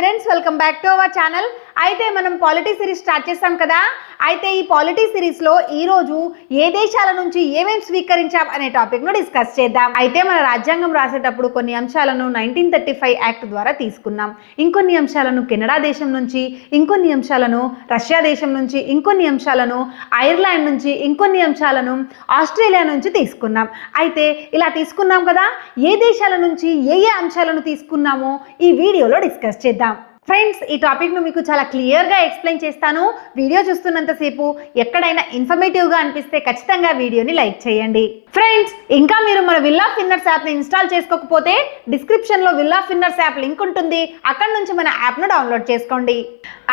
Friends, welcome back to our channel. అయితే మనం polity series start చేస్తాం కదా. అయితే ఈ పాలిటీ సిరీస్లో ఈరోజు ఏ దేశాల నుంచి ఏమేమి స్వీకరించాం అనే టాపిక్ను డిస్కస్ చేద్దాం. అయితే మన రాజ్యాంగం రాసేటప్పుడు కొన్ని అంశాలను 1935 యాక్ట్ ద్వారా తీసుకున్నాం. ఇంకొన్ని అంశాలను కెనడా దేశం నుంచి, ఇంకొన్ని అంశాలను రష్యా దేశం నుంచి, ఇంకొన్ని అంశాలను ఐర్లాండ్ నుంచి, ఇంకొన్ని అంశాలను ఆస్ట్రేలియా నుంచి తీసుకున్నాం. అయితే ఇలా తీసుకున్నాం కదా, ఏ దేశాల నుంచి ఏ అంశాలను తీసుకున్నామో ఈ వీడియోలో డిస్కస్ చేద్దాం. ఫ్రెండ్స్, ఈ టాపిక్ను మీకు చాలా క్లియర్గా ఎక్స్ప్లెయిన్ చేస్తాను. వీడియో చూస్తున్నంతసేపు ఎక్కడైనా ఇన్ఫర్మేటివ్గా అనిపిస్తే ఖచ్చితంగా వీడియోని లైక్ చేయండి. ఫ్రెండ్స్, ఇంకా మీరు మన విల్ ఆఫ్ విన్నర్స్ యాప్ని ఇన్స్టాల్ చేసుకోకపోతే డిస్క్రిప్షన్లో will of winners app link ఉంటుంది. అక్కడ నుంచి మన యాప్ను డౌన్లోడ్ చేసుకోండి.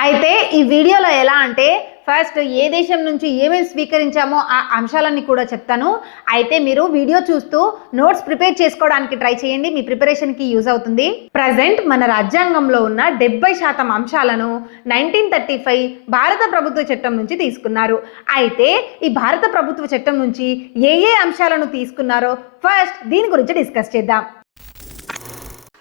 అయితే ఈ వీడియోలో ఎలా అంటే, ఫస్ట్ ఏ దేశం నుంచి ఏమేమి స్వీకరించామో ఆ అంశాలన్నీ కూడా చెప్తాను. అయితే మీరు వీడియో చూస్తూ నోట్స్ ప్రిపేర్ చేసుకోవడానికి ట్రై చేయండి. మీ ప్రిపరేషన్కి యూజ్ అవుతుంది. ప్రజెంట్ మన రాజ్యాంగంలో ఉన్న 70% అంశాలను 1935 భారత ప్రభుత్వ చట్టం నుంచి తీసుకున్నారు. అయితే ఈ భారత ప్రభుత్వ చట్టం నుంచి ఏ అంశాలను తీసుకున్నారో ఫస్ట్ దీని గురించి డిస్కస్ చేద్దాం.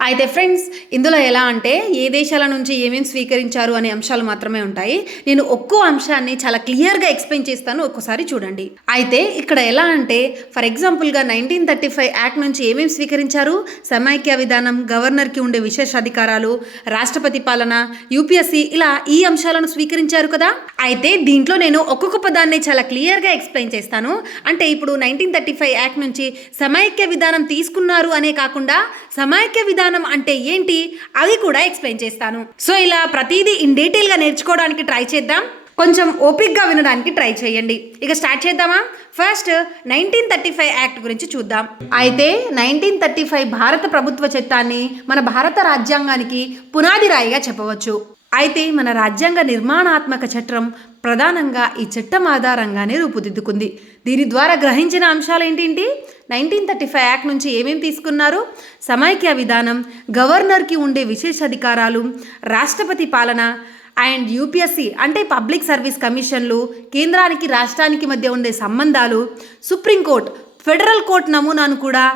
అయితే ఫ్రెండ్స్, ఇందులో ఎలా అంటే ఏ దేశాల నుంచి ఏమేమి స్వీకరించారు అనే అంశాలు మాత్రమే ఉంటాయి. నేను ఒక్కో అంశాన్ని చాలా క్లియర్గా ఎక్స్ప్లెయిన్ చేస్తాను, ఒక్కసారి చూడండి. అయితే ఇక్కడ ఎలా అంటే, ఫర్ ఎగ్జాంపుల్గా 1935 యాక్ట్ నుంచి ఏమేమి స్వీకరించారు? సమైక్య విధానం, గవర్నర్కి ఉండే విశేష అధికారాలు, రాష్ట్రపతి పాలన, యూపీఎస్సీ, ఇలా ఈ అంశాలను స్వీకరించారు కదా. అయితే దీంట్లో నేను ఒక్కొక్క పదాన్ని చాలా క్లియర్గా ఎక్స్ప్లెయిన్ చేస్తాను. అంటే ఇప్పుడు 1935 యాక్ట్ నుంచి సమైక్య విధానం తీసుకున్నారు అనే కాకుండా సమైక్య విధానం అంటే ఏంటి అది కూడా ఎక్స్ప్లెయిన్ చేస్తాను. సో ఇలా ప్రతిదీ ఇన్ డీటెయిల్గా నేర్చుకోవడానికి ట్రై చేద్దాం. కొంచెం ఓపిక్గా వినడానికి ట్రై చేయండి. ఇక స్టార్ట్ చేద్దామా? ఫస్ట్ 1935 యాక్ట్ గురించి చూద్దాం. అయితే 1935 భారత ప్రభుత్వ చట్టాన్ని మన భారత రాజ్యాంగానికి పునాది రాయిగా చెప్పవచ్చు. అయితే మన రాజ్యాంగ నిర్మాణాత్మక చట్టం ప్రధానంగా ఈ చట్టం ఆధారంగానే రూపుదిద్దుకుంది. దీని ద్వారా గ్రహించిన అంశాలు ఏంటి? 1935 యాక్ట్ నుంచి ఏమేమి తీసుకున్నారు? సమైక్య విధానం, గవర్నర్కి ఉండే విశేష అధికారాలు, రాష్ట్రపతి పాలన అండ్ యూపీఎస్సీ అంటే పబ్లిక్ సర్వీస్ కమిషన్లు, కేంద్రానికి రాష్ట్రానికి మధ్య ఉండే సంబంధాలు, సుప్రీంకోర్టు, ఫెడరల్ కోర్టు నమూనాను కూడా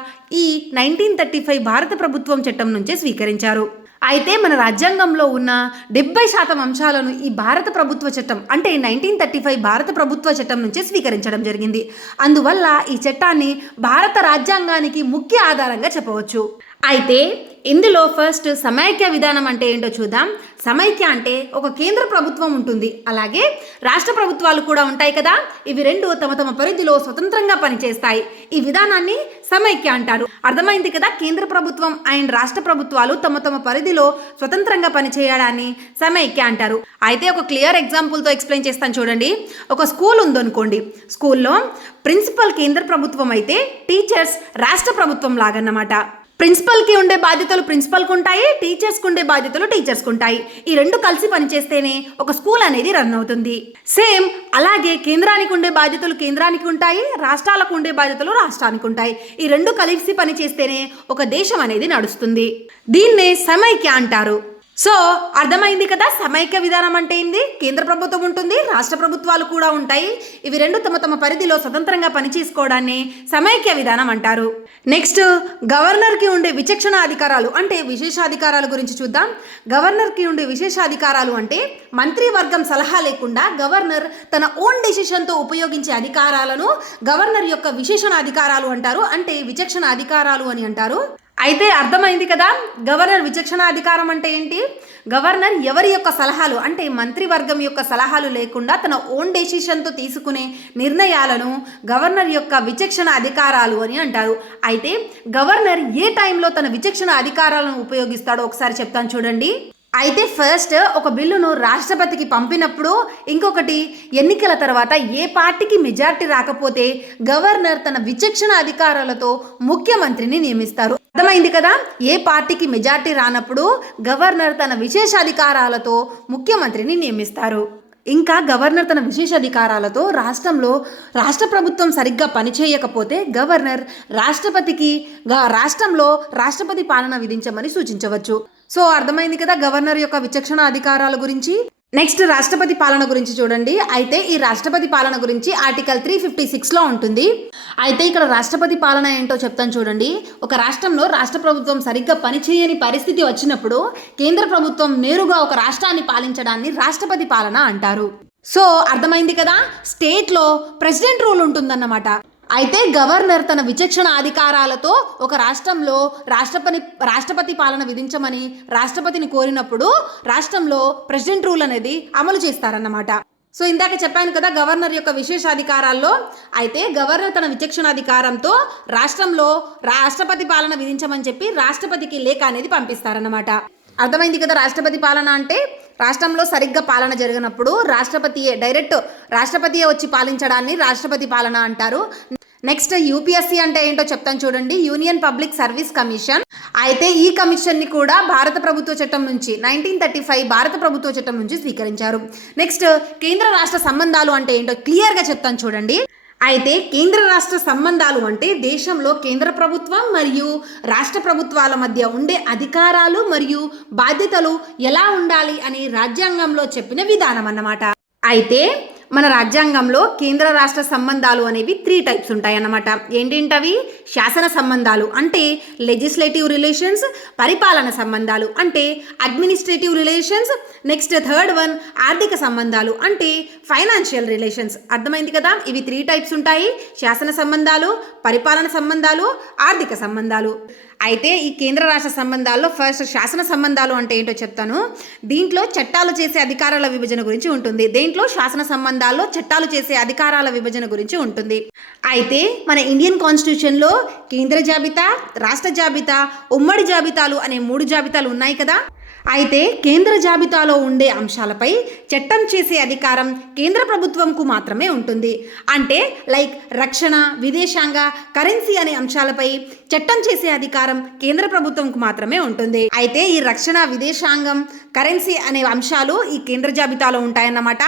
ఈ 1935 భారత ప్రభుత్వం చట్టం నుంచే స్వీకరించారు. అయితే మన రాజ్యాంగంలో ఉన్న 70% అంశాలను ఈ భారత ప్రభుత్వ చట్టం అంటే 1935 భారత ప్రభుత్వ చట్టం నుంచే స్వీకరించడం జరిగింది. అందువల్ల ఈ చట్టాన్ని భారత రాజ్యాంగానికి ముఖ్య ఆధారంగా చెప్పవచ్చు. అయితే ఇందులో ఫస్ట్ సమైక్య విధానం అంటే ఏంటో చూద్దాం. సమైక్య అంటే ఒక కేంద్ర ప్రభుత్వం ఉంటుంది, అలాగే రాష్ట్ర ప్రభుత్వాలు కూడా ఉంటాయి కదా. ఇవి రెండు తమ తమ పరిధిలో స్వతంత్రంగా పనిచేస్తాయి. ఈ విధానాన్ని సమైక్య అంటారు. అర్థమైంది కదా? కేంద్ర ప్రభుత్వం అండ్ రాష్ట్ర ప్రభుత్వాలు తమ తమ పరిధిలో స్వతంత్రంగా పనిచేయడాన్ని సమైక్య అంటారు. అయితే ఒక క్లియర్ ఎగ్జాంపుల్తో ఎక్స్ప్లెయిన్ చేస్తాను చూడండి. ఒక స్కూల్ ఉందనుకోండి. స్కూల్లో ప్రిన్సిపల్ కేంద్ర ప్రభుత్వం అయితే టీచర్స్ రాష్ట్ర ప్రభుత్వం లాగన్నమాట. ప్రిన్సిపల్కి ఉండే బాధ్యతలు ప్రిన్సిపల్కి ఉంటాయి, టీచర్స్కి ఉండే బాధ్యతలు టీచర్స్కి ఉంటాయి. ఈ రెండు కలిసి పనిచేస్తేనే ఒక స్కూల్ అనేది రన్ అవుతుంది. సేమ్ అలాగే కేంద్రానికి ఉండే బాధ్యతలు కేంద్రానికి ఉంటాయి, రాష్ట్రాలకు ఉండే బాధ్యతలు రాష్ట్రానికి ఉంటాయి. ఈ రెండు కలిసి పనిచేస్తేనే ఒక దేశం అనేది నడుస్తుంది. దీన్నే సమైక్య అంటారు. సో అర్థమైంది కదా, సమైక్య విధానం అంటే ఏంది? కేంద్ర ప్రభుత్వం ఉంటుంది, రాష్ట్ర ప్రభుత్వాలు కూడా ఉంటాయి. ఇవి రెండు తమ తమ పరిధిలో స్వతంత్రంగా పనిచేసుకోవడాన్ని సమైక్య విధానం అంటారు. నెక్స్ట్ గవర్నర్కి ఉండే విచక్షణ అధికారాలు అంటే విశేషాధికారాల గురించి చూద్దాం. గవర్నర్కి ఉండే విశేషాధికారాలు అంటే మంత్రివర్గం సలహా లేకుండా గవర్నర్ తన ఓన్ డెసిషన్తో ఉపయోగించే అధికారాలను గవర్నర్ యొక్క విశేషణ అధికారాలు అంటారు, అంటే విచక్షణ అధికారాలు అని అంటారు. అయితే అర్థమైంది కదా, గవర్నర్ విచక్షణ అధికారం అంటే ఏంటి? గవర్నర్ ఎవరి యొక్క సలహాలు అంటే మంత్రివర్గం యొక్క సలహాలు లేకుండా తన ఓన్ డెసిషన్తో తీసుకునే నిర్ణయాలను గవర్నర్ యొక్క విచక్షణ అధికారాలు అని అంటారు. అయితే గవర్నర్ ఏ టైంలో తన విచక్షణ అధికారాలను ఉపయోగిస్తాడో ఒకసారి చెప్తాను చూడండి. అయితే ఫస్ట్ ఒక బిల్లును రాష్ట్రపతికి పంపినప్పుడు, ఇంకొకటి ఎన్నికల తర్వాత ఏ పార్టీకి మెజార్టీ రాకపోతే గవర్నర్ తన విచక్షణ అధికారాలతో ముఖ్యమంత్రిని నియమిస్తారు. అర్థమైంది కదా, ఏ పార్టీకి మెజార్టీ రానప్పుడు గవర్నర్ తన విశేష అధికారాలతో ముఖ్యమంత్రిని నియమిస్తారు. ఇంకా గవర్నర్ తన విశేష అధికారాలతో రాష్ట్రంలో రాష్ట్ర ప్రభుత్వం సరిగ్గా పనిచేయకపోతే గవర్నర్ రాష్ట్రపతికి రాష్ట్రంలో రాష్ట్రపతి పాలన విధించమని సూచించవచ్చు. సో అర్థమైంది కదా గవర్నర్ యొక్క విచక్షణ అధికారాల గురించి. నెక్స్ట్ రాష్ట్రపతి పాలన గురించి చూడండి. అయితే ఈ రాష్ట్రపతి పాలన గురించి ఆర్టికల్ 356లో ఉంటుంది. అయితే ఇక్కడ రాష్ట్రపతి పాలన ఏంటో చెప్తాను చూడండి. ఒక రాష్ట్రంలో రాష్ట్ర ప్రభుత్వం సరిగ్గా పనిచేయని పరిస్థితి వచ్చినప్పుడు కేంద్ర ప్రభుత్వం నేరుగా ఒక రాష్ట్రాన్ని పాలించడాన్ని రాష్ట్రపతి పాలన అంటారు. సో అర్థమైంది కదా, స్టేట్లో ప్రెసిడెంట్ రూల్ ఉంటుందన్నమాట. అయితే గవర్నర్ తన విచక్షణ అధికారాలతో ఒక రాష్ట్రంలో రాష్ట్రపతి పాలన విధించమని రాష్ట్రపతిని కోరినప్పుడు రాష్ట్రంలో ప్రెసిడెంట్ రూల్ అనేది అమలు చేస్తారన్నమాట. సో ఇందాక చెప్పాను కదా గవర్నర్ యొక్క విశేష అధికారాల్లో, అయితే గవర్నర్ తన విచక్షణ అధికారంతో రాష్ట్రంలో రాష్ట్రపతి పాలన విధించమని చెప్పి రాష్ట్రపతికి లేఖ అనేది పంపిస్తారన్నమాట. అర్థమైంది కదా, రాష్ట్రపతి పాలన అంటే రాష్ట్రంలో సరిగ్గా పాలన జరిగినప్పుడు రాష్ట్రపతియే వచ్చి పాలించడాన్ని రాష్ట్రపతి పాలన అంటారు. నెక్స్ట్ యూపీఎస్సీ అంటే ఏంటో చెప్తాను చూడండి. Union public service commission. అయితే ఈ కమిషన్ని కూడా భారత ప్రభుత్వ చట్టం నుంచి 1935 భారత ప్రభుత్వ చట్టం నుంచి స్వీకరించారు. నెక్స్ట్ కేంద్ర రాష్ట్ర సంబంధాలు అంటే ఏంటో క్లియర్గా చెప్తాను చూడండి. అయితే కేంద్ర రాష్ట్ర సంబంధాలు అంటే దేశంలో కేంద్ర ప్రభుత్వం మరియు రాష్ట్ర ప్రభుత్వాల మధ్య ఉండే అధికారాలు మరియు బాధ్యతలు ఎలా ఉండాలి అని రాజ్యాంగంలో చెప్పిన విధానం అన్నమాట. అయితే మన రాజ్యాంగంలో కేంద్ర రాష్ట్ర సంబంధాలు అనేవి 3 టైప్స్ ఉంటాయన్నమాట. ఏంటంటవి? శాసన సంబంధాలు అంటే లెజిస్లేటివ్ రిలేషన్స్, పరిపాలన సంబంధాలు అంటే administrative relations, next third one ఆర్థిక సంబంధాలు అంటే ఫైనాన్షియల్ రిలేషన్స్. అర్థమైంది కదా, ఇవి 3 టైప్స్ ఉంటాయి: శాసన సంబంధాలు, పరిపాలన సంబంధాలు, ఆర్థిక సంబంధాలు. అయితే ఈ కేంద్ర రాష్ట్ర సంబంధాల్లో ఫస్ట్ శాసన సంబంధాలు అంటే ఏంటో చెప్తాను. దీంట్లో చట్టాలు చేసే అధికారాల విభజన గురించి ఉంటుంది. దేంట్లో? శాసన సంబంధాల్లో చట్టాలు చేసే అధికారాల విభజన గురించి ఉంటుంది. అయితే మన ఇండియన్ కాన్స్టిట్యూషన్లో కేంద్ర జాబితా, రాష్ట్ర జాబితా, ఉమ్మడి జాబితాలు అనే 3 జాబితాలు ఉన్నాయి కదా. అయితే కేంద్ర జాబితాలో ఉండే అంశాలపై చట్టం చేసే అధికారం కేంద్ర ప్రభుత్వంకు మాత్రమే ఉంటుంది. అంటే లైక్ రక్షణ, విదేశాంగ, కరెన్సీ అనే అంశాలపై చట్టం చేసే అధికారం కేంద్ర ప్రభుత్వంకు మాత్రమే ఉంటుంది. అయితే ఈ రక్షణ, విదేశాంగం, కరెన్సీ అనే అంశాలు ఈ కేంద్ర జాబితాలో ఉంటాయన్నమాట.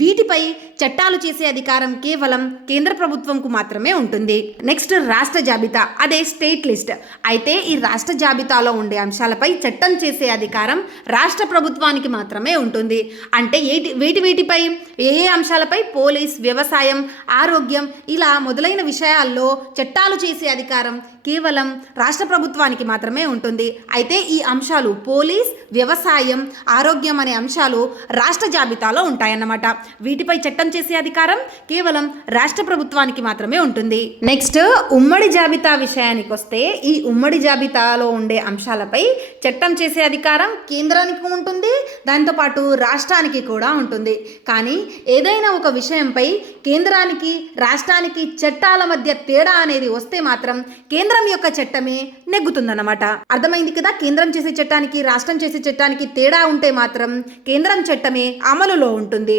వీటిపై చట్టాలు చేసే అధికారం కేవలం కేంద్ర ప్రభుత్వంకు మాత్రమే ఉంటుంది. నెక్స్ట్ రాష్ట్ర జాబితా, అదే స్టేట్ లిస్ట్. అయితే ఈ రాష్ట్ర జాబితాలో ఉండే అంశాలపై చట్టం చేసే అధికారం రాష్ట్ర ప్రభుత్వానికి మాత్రమే ఉంటుంది. అంటే వీటిపై ఏ అంశాలపై? పోలీస్, వ్యవసాయం, ఆరోగ్యం ఇలా మొదలైన విషయాల్లో చట్టాలు చేసే అధికారం కేవలం రాష్ట్ర ప్రభుత్వానికి మాత్రమే ఉంటుంది. అయితే ఈ అంశాలు పోలీస్, వ్యవసాయం, ఆరోగ్యం అనే అంశాలు రాష్ట్ర జాబితాలో ఉంటాయన్నమాట. వీటిపై చట్టం చేసే అధికారం కేవలం రాష్ట్ర ప్రభుత్వానికి మాత్రమే ఉంటుంది. నెక్స్ట్ ఉమ్మడి జాబితా విషయానికి వస్తే, ఈ ఉమ్మడి జాబితాలో ఉండే అంశాలపై చట్టం చేసే అధికారం కేంద్రానికి ఉంటుంది, దాంతోపాటు రాష్ట్రానికి కూడా ఉంటుంది. కానీ ఏదైనా ఒక విషయంపై కేంద్రానికి, రాష్ట్రానికి చట్టాల మధ్య తేడా అనేది వస్తే మాత్రం కేంద్రం యొక్క చట్టమే నెగ్గుతుందన్నమాట. అర్థమైంది కదా, కేంద్రం చేసే చట్టానికి, రాష్ట్రం చేసే చట్టానికి తేడా ఉంటే మాత్రం కేంద్రం చట్టమే అమలులో ఉంటుంది.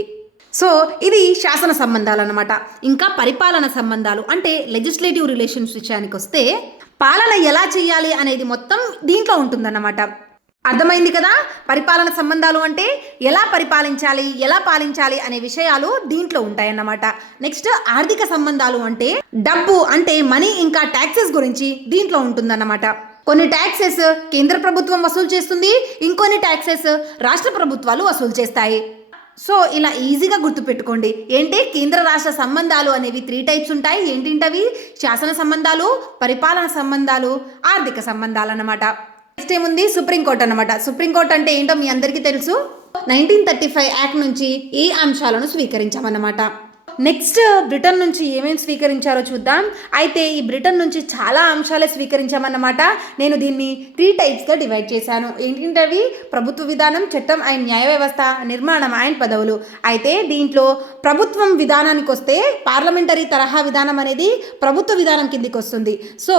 సో ఇది శాసన సంబంధాలు అన్నమాట. ఇంకా పరిపాలన సంబంధాలు అంటే లెజిస్లేటివ్ రిలేషన్స్ విషయానికి వస్తే, పాలన ఎలా చేయాలి అనేది మొత్తం దీంట్లో ఉంటుందన్నమాట. అర్థమైంది కదా, పరిపాలన సంబంధాలు అంటే ఎలా పరిపాలించాలి, ఎలా పాలించాలి అనే విషయాలు దీంట్లో ఉంటాయన్నమాట. నెక్స్ట్ ఆర్థిక సంబంధాలు అంటే డబ్బు అంటే మనీ ఇంకా ట్యాక్సెస్ గురించి దీంట్లో ఉంటుందన్నమాట. కొన్ని ట్యాక్సెస్ కేంద్ర ప్రభుత్వం వసూలు చేస్తుంది, ఇంకొన్ని ట్యాక్సెస్ రాష్ట్ర ప్రభుత్వాలు వసూలు చేస్తాయి. సో ఇలా ఈజీగా గుర్తుపెట్టుకోండి. ఏంటి? కేంద్ర రాష్ట్ర సంబంధాలు అనేవి 3 టైప్స్ ఉంటాయి. ఏంటింటవి? శాసన సంబంధాలు, పరిపాలన సంబంధాలు, ఆర్థిక సంబంధాలు అన్నమాట. నెక్స్ట్ ఏముంది? సుప్రీంకోర్టు అన్నమాట. సుప్రీంకోర్టు అంటే ఏంటో మీ అందరికీ తెలుసు. 1935 యాక్ట్ నుంచి ఈ అంశాలను స్వీకరించామన్నమాట. నెక్స్ట్ బ్రిటన్ నుంచి ఏమేమి స్వీకరించారో చూద్దాం. అయితే ఈ బ్రిటన్ నుంచి చాలా అంశాలే స్వీకరించామన్నమాట. నేను దీన్ని 3 టైప్స్గా డివైడ్ చేశాను. ఏంటంటే ప్రభుత్వ విధానం, చట్టం అండ్ న్యాయ వ్యవస్థ, నిర్మాణం అండ్ పదవులు. అయితే దీంట్లో ప్రభుత్వం విధానానికి వస్తే పార్లమెంటరీ తరహా విధానం అనేది ప్రభుత్వ విధానం కిందికి వస్తుంది. సో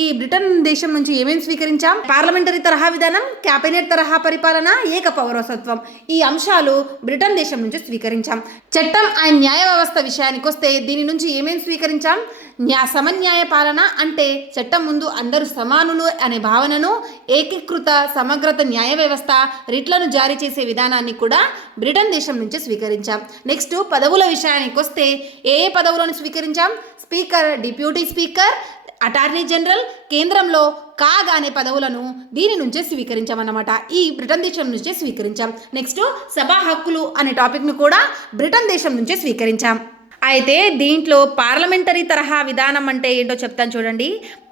ఈ బ్రిటన్ దేశం నుంచి ఏమేమి స్వీకరించాం? పార్లమెంటరీ తరహా విధానం, క్యాబినెట్ తరహా పరిపాలన, ఏక పౌరసత్వం. ఈ అంశాలు బ్రిటన్ దేశం నుంచి స్వీకరించాం. చట్టం అండ్ న్యాయ వ్యవస్థ విషయానికి వస్తే దీని నుంచి ఏమేమి స్వీకరించాం? సమన్యాయ పాలన అంటే చట్టం ముందు అందరూ సమానులు అనే భావనను, ఏకీకృత సమగ్రత న్యాయ వ్యవస్థ, రిట్లను జారీ చేసే విధానాన్ని కూడా బ్రిటన్ దేశం నుంచి స్వీకరించాం. నెక్స్ట్ పదవుల విషయానికి వస్తే ఏ పదవులను స్వీకరించాం? Speaker, deputy speaker, attorney general, కేంద్రంలో కాగ్ అనే పదవులను దీని నుంచే స్వీకరించామన్నమాట. ఈ బ్రిటన్ దేశం నుంచే స్వీకరించాం. నెక్స్ట్ సభా హక్కులు అనే టాపిక్ను కూడా బ్రిటన్ దేశం నుంచే స్వీకరించాం. అయితే దీంట్లో పార్లమెంటరీ తరహా విధానం అంటే ఏంటో చెప్తాను చూడండి.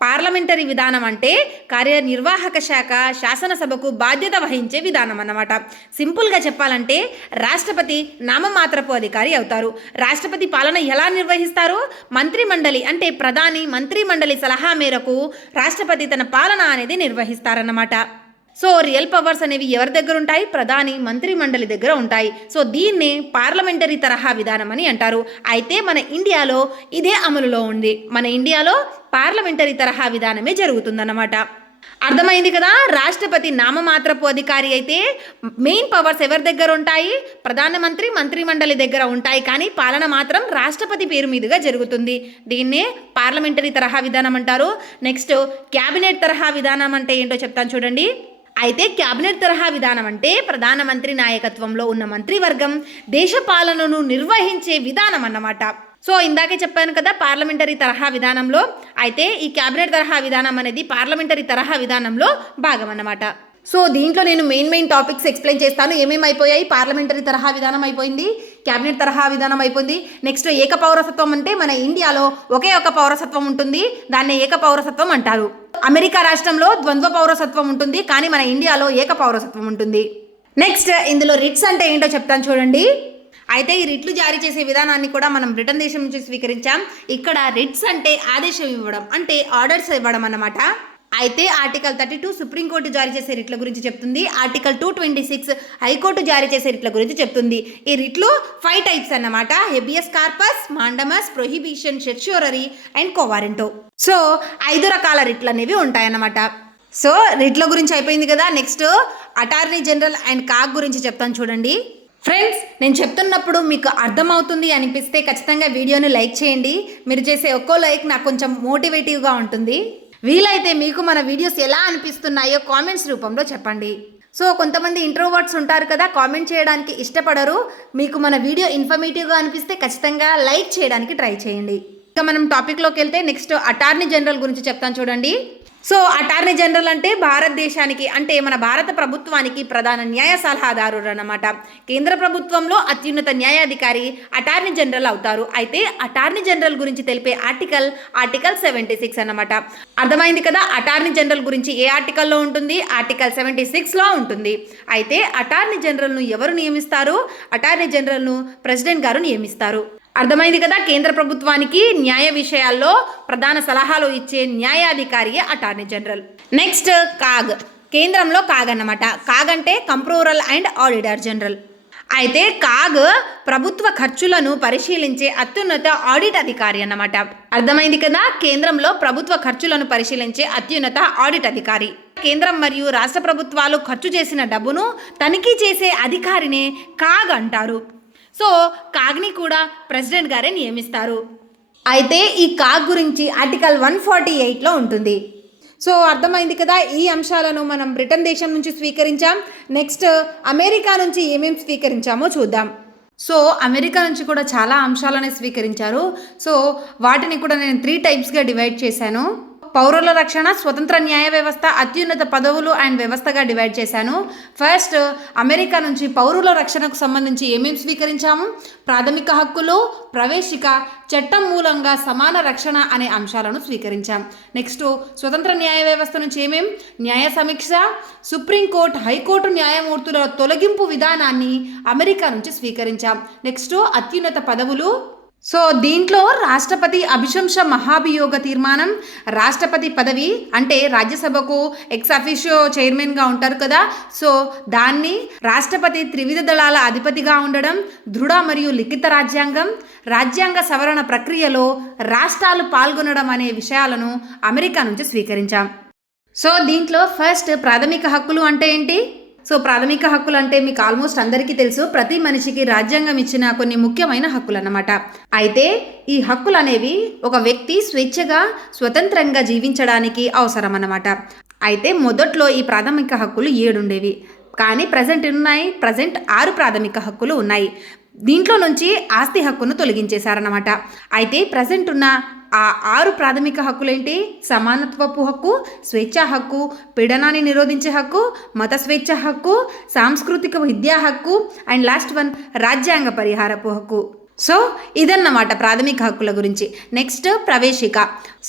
పార్లమెంటరీ విధానం అంటే కార్యనిర్వాహక శాఖ శాసనసభకు బాధ్యత వహించే విధానం అన్నమాట. సింపుల్గా చెప్పాలంటే రాష్ట్రపతి నామమాత్రపు అధికారి అవుతారు. రాష్ట్రపతి పాలన ఎలా నిర్వహిస్తారు? మంత్రిమండలి అంటే ప్రధాని మంత్రిమండలి సలహా మేరకు రాష్ట్రపతి తన పాలన అనేది నిర్వహిస్తారన్నమాట. సో రియల్ పవర్స్ అనేవి ఎవరి దగ్గర ఉంటాయి? ప్రధాని మంత్రిమండలి దగ్గర ఉంటాయి. సో దీన్నే పార్లమెంటరీ తరహా విధానం అని అంటారు. అయితే మన ఇండియాలో ఇదే అమలులో ఉంది. మన ఇండియాలో పార్లమెంటరీ తరహా విధానమే జరుగుతుందన్నమాట. అర్థమైంది కదా? రాష్ట్రపతి నామమాత్రపు అధికారి అయితే మెయిన్ పవర్స్ ఎవరి దగ్గర ఉంటాయి? ప్రధానమంత్రి మంత్రిమండలి దగ్గర ఉంటాయి. కానీ పాలన మాత్రం రాష్ట్రపతి పేరు మీదుగా జరుగుతుంది. దీన్నే పార్లమెంటరీ తరహా విధానం అంటారు. నెక్స్ట్ క్యాబినెట్ తరహా విధానం అంటే ఏంటో చెప్తాను చూడండి. అయితే క్యాబినెట్ తరహా విధానం అంటే ప్రధానమంత్రి నాయకత్వంలో ఉన్న మంత్రివర్గం దేశ పాలనను నిర్వహించే విధానం అన్నమాట. సో ఇందాకే చెప్పాను కదా పార్లమెంటరీ తరహా విధానంలో. అయితే ఈ క్యాబినెట్ తరహా విధానం అనేది పార్లమెంటరీ తరహా విధానంలో భాగం అన్నమాట. సో దీంట్లో నేను మెయిన్ టాపిక్స్ ఎక్స్ప్లెయిన్ చేస్తాను. ఏమేమి అయిపోయాయి? పార్లమెంటరీ తరహా విధానం అయిపోయింది, క్యాబినెట్ తరహా విధానం అయిపోయింది. నెక్స్ట్ ఏక పౌరసత్వం అంటే మన ఇండియాలో ఒకే ఒక పౌరసత్వం ఉంటుంది, దాన్ని ఏక పౌరసత్వం అంటారు. అమెరికా రాష్ట్రంలో ద్వంద్వ పౌరసత్వం ఉంటుంది, కానీ మన ఇండియాలో ఏక పౌరసత్వం ఉంటుంది. నెక్స్ట్ ఇందులో రిట్స్ అంటే ఏంటో చెప్తాను చూడండి. అయితే ఈ రిట్లు జారీ చేసే విధానాన్ని కూడా మనం బ్రిటన్ దేశం నుంచి స్వీకరించాం. ఇక్కడ రిట్స్ అంటే ఆదేశం ఇవ్వడం, అంటే ఆర్డర్స్ ఇవ్వడం అన్నమాట. అయితే ఆర్టికల్ 32 సుప్రీంకోర్టు జారీ చేసే రిట్ల గురించి చెప్తుంది. ఆర్టికల్ 226 హైకోర్టు జారీ చేసే రిట్ల గురించి చెప్తుంది. ఈ రిట్లు 5 టైప్స్ అన్నమాట. Habeas corpus, mandamus, prohibition, certiorari and quo warranto. So 5 రకాల రిట్లు అనేవి ఉంటాయన్నమాట. సో రిట్ల గురించి అయిపోయింది కదా. Next attorney general and CAG గురించి చెప్తాను చూడండి. ఫ్రెండ్స్, నేను చెప్తున్నప్పుడు మీకు అర్థమవుతుంది అనిపిస్తే ఖచ్చితంగా వీడియోని లైక్ చేయండి. మీరు చేసే ఒక్కో లైక్ నాకు కొంచెం మోటివేటివ్గా ఉంటుంది. వీలైతే మీకు మన వీడియోస్ ఎలా అనిపిస్తున్నాయో కామెంట్స్ రూపంలో చెప్పండి. సో కొంతమంది ఇంట్రోవర్ట్స్ ఉంటారు కదా, కామెంట్ చేయడానికి ఇష్టపడరు. మీకు మన వీడియో ఇన్ఫర్మేటివ్గా అనిపిస్తే ఖచ్చితంగా లైక్ చేయడానికి ట్రై చేయండి. ఇక మనం టాపిక్లోకి వెళ్తే నెక్స్ట్ అటార్నీ జనరల్ గురించి చెప్తాను చూడండి. సో అటార్నీ జనరల్ అంటే భారతదేశానికి అంటే మన భారత ప్రభుత్వానికి ప్రధాన న్యాయ సలహాదారుడు అన్నమాట. కేంద్ర ప్రభుత్వంలో అత్యున్నత న్యాయాధికారి అటార్నీ జనరల్ అవుతారు. అయితే అటార్నీ జనరల్ గురించి తెలిపే ఆర్టికల్ 76 అన్నమాట. అర్థమైంది కదా? అటార్నీ జనరల్ గురించి ఏ ఆర్టికల్లో ఉంటుంది? ఆర్టికల్ 76లో ఉంటుంది. అయితే అటార్నీ జనరల్ను ఎవరు నియమిస్తారు? అటార్నీ జనరల్ను ప్రెసిడెంట్ గారు నియమిస్తారు. అర్థమైంది కదా? కేంద్ర ప్రభుత్వానికి న్యాయ విషయాల్లో ప్రధాన సలహాలు ఇచ్చే న్యాయాధికారియే అటార్నీ జనరల్. Next CAG. కేంద్రంలో కాగ్ అన్నమాట. కాగ్ అంటే కంప్ట్రోలర్ అండ్ ఆడిటర్ జనరల్. అయితే కాగ్ ప్రభుత్వ ఖర్చులను పరిశీలించే అత్యున్నత ఆడిట్ అధికారి అన్నమాట. అర్థమైంది కదా? కేంద్రంలో ప్రభుత్వ ఖర్చులను పరిశీలించే అత్యున్నత ఆడిట్ అధికారి. కేంద్రం మరియు రాష్ట్ర ప్రభుత్వాలు ఖర్చు చేసిన డబ్బును తనిఖీ చేసే అధికారినే కాగ్ అంటారు. సో కాగ్ని కూడా ప్రెసిడెంట్ గారే నియమిస్తారు. అయితే ఈ కాగ్ గురించి ఆర్టికల్ 148లో ఉంటుంది. సో అర్థమైంది కదా? ఈ అంశాలను మనం బ్రిటన్ దేశం నుంచి స్వీకరించాం. నెక్స్ట్ అమెరికా నుంచి ఏమేమి స్వీకరించామో చూద్దాం. సో అమెరికా నుంచి కూడా చాలా అంశాలనే స్వీకరించారు. సో వాటిని కూడా నేను 3 టైప్స్గా డివైడ్ చేశాను. పౌరుల రక్షణ, స్వతంత్ర న్యాయ వ్యవస్థ, అత్యున్నత పదవులు అండ్ వ్యవస్థగా డివైడ్ చేశాను. ఫస్ట్ అమెరికా నుంచి పౌరుల రక్షణకు సంబంధించి ఏమేమి స్వీకరించాము? ప్రాథమిక హక్కులు, ప్రవేశిక, చట్టం మూలంగా సమాన రక్షణ అనే అంశాలను స్వీకరించాం. నెక్స్ట్ స్వతంత్ర న్యాయ వ్యవస్థ నుంచి న్యాయ సమీక్ష, సుప్రీంకోర్టు, హైకోర్టు న్యాయమూర్తుల తొలగింపు విధానాన్ని అమెరికా నుంచి స్వీకరించాం. నెక్స్ట్ అత్యున్నత పదవులు. సో దీంట్లో రాష్ట్రపతి అభిశంస మహాభియోగ తీర్మానం, రాష్ట్రపతి పదవి అంటే రాజ్యసభకు ఎక్స్ అఫీషియో చైర్మన్గా ఉంటారు కదా, సో దాన్ని రాష్ట్రపతి త్రివిధ దళాల అధిపతిగా ఉండడం, దృఢ మరియు లిఖిత రాజ్యాంగం, రాజ్యాంగ సవరణ ప్రక్రియలో రాష్ట్రాలు పాల్గొనడం అనే విషయాలను అమెరికా నుంచి స్వీకరించాం. సో దీంట్లో ఫస్ట్ ప్రాథమిక హక్కులు అంటే ఏంటి? సో ప్రాథమిక హక్కులు అంటే మీకు ఆల్మోస్ట్ అందరికీ తెలుసు. ప్రతి మనిషికి రాజ్యాంగం ఇచ్చిన కొన్ని ముఖ్యమైన హక్కులు అన్నమాట. అయితే ఈ హక్కులు అనేవి ఒక వ్యక్తి స్వేచ్ఛగా స్వతంత్రంగా జీవించడానికి అవసరం అన్నమాట. అయితే మొదట్లో ఈ ప్రాథమిక హక్కులు 7 ఉండేవి, కానీ ప్రజెంట్ 6 ప్రాథమిక హక్కులు ఉన్నాయి. దీంట్లో నుంచి ఆస్తి హక్కును తొలగించేశారన్నమాట. అయితే ప్రజెంట్ ఉన్న ఆ 6 ప్రాథమిక హక్కులేంటి? సమానత్వపు హక్కు, స్వేచ్ఛా హక్కు, పీడనాన్ని నిరోధించే హక్కు, మత స్వేచ్ఛ హక్కు, సాంస్కృతిక విద్యా హక్కు అండ్ లాస్ట్ వన్ రాజ్యాంగ పరిహారపు హక్కు. సో ఇదన్నమాట ప్రాథమిక హక్కుల గురించి. నెక్స్ట్ ప్రవేశిక.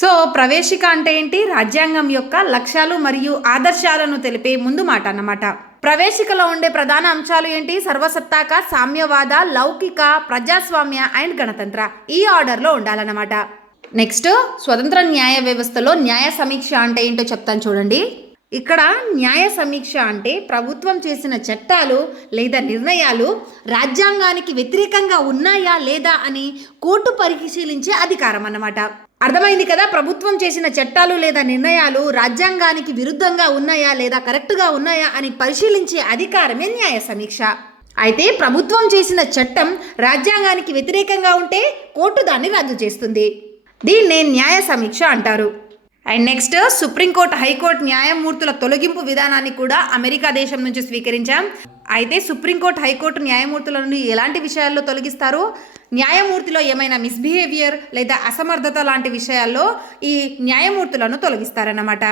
సో ప్రవేశిక అంటే ఏంటి? రాజ్యాంగం యొక్క లక్ష్యాలు మరియు ఆదర్శాలను తెలిపే ముందు మాట అన్నమాట. ప్రవేశికలో ఉండే ప్రధాన అంశాలు ఏంటి? సర్వసత్తాక, సామ్యవాద, లౌకిక, ప్రజాస్వామ్య అండ్ గణతంత్ర. ఈ ఆర్డర్లో ఉండాలన్నమాట. నెక్స్ట్ స్వతంత్ర న్యాయ వ్యవస్థలో న్యాయ సమీక్ష అంటే ఏంటో చెప్తాను చూడండి. ఇక్కడ న్యాయ సమీక్ష అంటే ప్రభుత్వం చేసిన చట్టాలు లేదా నిర్ణయాలు రాజ్యాంగానికి వ్యతిరేకంగా ఉన్నాయా లేదా అని కోర్టు పరిశీలించే అధికారం అన్నమాట. అర్థమైంది కదా? ప్రభుత్వం చేసిన చట్టాలు లేదా నిర్ణయాలు రాజ్యాంగానికి విరుద్ధంగా ఉన్నాయా లేదా కరెక్ట్గా ఉన్నాయా అని పరిశీలించే అధికారమే న్యాయ సమీక్ష. అయితే ప్రభుత్వం చేసిన చట్టం రాజ్యాంగానికి వ్యతిరేకంగా ఉంటే కోర్టు దాన్ని రద్దు చేస్తుంది. దీన్నే న్యాయ సమీక్ష అంటారు. అండ్ నెక్స్ట్ సుప్రీంకోర్టు, హైకోర్టు న్యాయమూర్తుల తొలగింపు విధానాన్ని కూడా అమెరికా దేశం నుంచి స్వీకరించాం. అయితే సుప్రీంకోర్టు, హైకోర్టు న్యాయమూర్తులను ఎలాంటి విషయాల్లో తొలగిస్తారు? న్యాయమూర్తిలో ఏమైనా మిస్బిహేవియర్ లేదా అసమర్థత లాంటి విషయాల్లో ఈ న్యాయమూర్తులను తొలగిస్తారన్నమాట.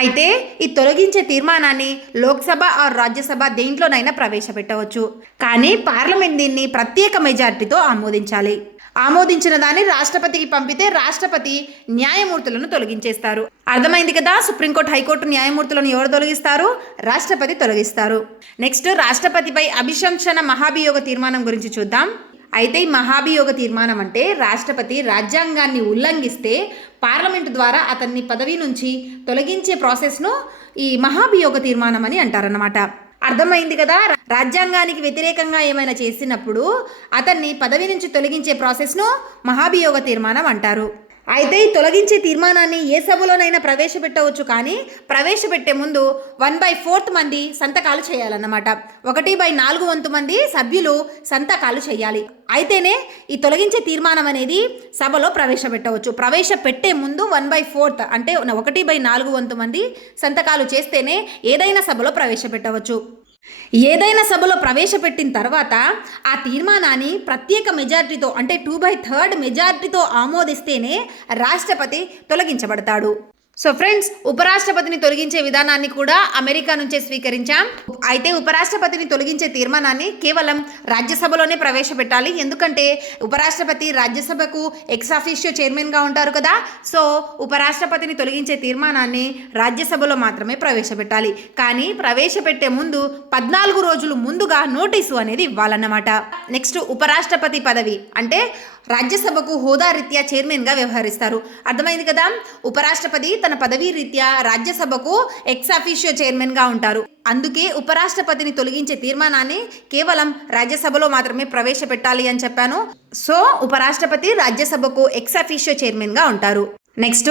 అయితే ఈ తొలగించే తీర్మానాన్ని లోక్సభ ఆర్ రాజ్యసభ దేంట్లోనైనా ప్రవేశపెట్టవచ్చు. కానీ పార్లమెంట్ దీన్ని ప్రత్యేక మెజార్టీతో ఆమోదించాలి. ఆమోదించిన దాన్ని రాష్ట్రపతికి పంపితే రాష్ట్రపతి న్యాయమూర్తులను తొలగించేస్తారు. అర్థమైంది కదా? సుప్రీంకోర్టు, హైకోర్టు న్యాయమూర్తులను ఎవరు తొలగిస్తారు? రాష్ట్రపతి తొలగిస్తారు. నెక్స్ట్ రాష్ట్రపతిపై అభిశంసన మహాభియోగ తీర్మానం గురించి చూద్దాం. అయితే ఈ మహాభియోగ తీర్మానం అంటే రాష్ట్రపతి రాజ్యాంగాన్ని ఉల్లంఘిస్తే పార్లమెంటు ద్వారా అతన్ని పదవి నుంచి తొలగించే ప్రాసెస్ను ఈ మహాభియోగ తీర్మానం అని అంటారన్నమాట. అర్థమైంది కదా? రాజ్యాంగానికి వ్యతిరేకంగా ఏమైనా చేసినప్పుడు అతన్ని పదవి నుంచి తొలగించే ప్రాసెస్ను మహాభియోగ తీర్మానం అంటారు. అయితే ఈ తొలగించే తీర్మానాన్ని ఏ సభలోనైనా ప్రవేశపెట్టవచ్చు. కానీ ప్రవేశపెట్టే ముందు 1/4 మంది సంతకాలు చేయాలన్నమాట. 1/4 మంది సభ్యులు సంతకాలు చేయాలి. అయితేనే ఈ తొలగించే తీర్మానం అనేది సభలో ప్రవేశపెట్టవచ్చు. ప్రవేశపెట్టే ముందు 1/4 అంటే 1/4 మంది సంతకాలు చేస్తేనే ఏదైనా సభలో ప్రవేశపెట్టవచ్చు. ఏదైనా సభలో ప్రవేశపెట్టిన తర్వాత ఆ తీర్మానాన్ని ప్రత్యేక మెజార్టీతో అంటే 2/3 మెజార్టీతో ఆమోదిస్తేనే రాష్ట్రపతి తొలగించబడతాడు. సో ఫ్రెండ్స్, ఉపరాష్ట్రపతిని తొలగించే విధానాన్ని కూడా అమెరికా నుంచే స్వీకరించాం. అయితే ఉపరాష్ట్రపతిని తొలగించే తీర్మానాన్ని కేవలం రాజ్యసభలోనే ప్రవేశపెట్టాలి. ఎందుకంటే ఉపరాష్ట్రపతి రాజ్యసభకు ఎక్స్ అఫీషియో చైర్మన్గా ఉంటారు కదా. సో ఉపరాష్ట్రపతిని తొలగించే తీర్మానాన్ని రాజ్యసభలో మాత్రమే ప్రవేశపెట్టాలి. కానీ ప్రవేశపెట్టే ముందు 14 రోజులు ముందుగా నోటీసు అనేది ఇవ్వాలన్నమాట. నెక్స్ట్ ఉపరాష్ట్రపతి పదవి అంటే రాజ్యసభకు హోదా రీత్యా చైర్మన్గా వ్యవహరిస్తారు. అర్థమైంది కదా? ఉపరాష్ట్రపతి తన పదవీ రీత్యా రాజ్యసభకు ఎక్స్ అఫీషియో చైర్మన్గా ఉంటారు. అందుకే ఉపరాష్ట్రపతిని తొలగించే తీర్మానాన్ని కేవలం రాజ్యసభలో మాత్రమే ప్రవేశపెట్టాలి అని చెప్పాను. సో ఉపరాష్ట్రపతి రాజ్యసభకు ఎక్స్ అఫీషియో చైర్మన్గా ఉంటారు. నెక్స్ట్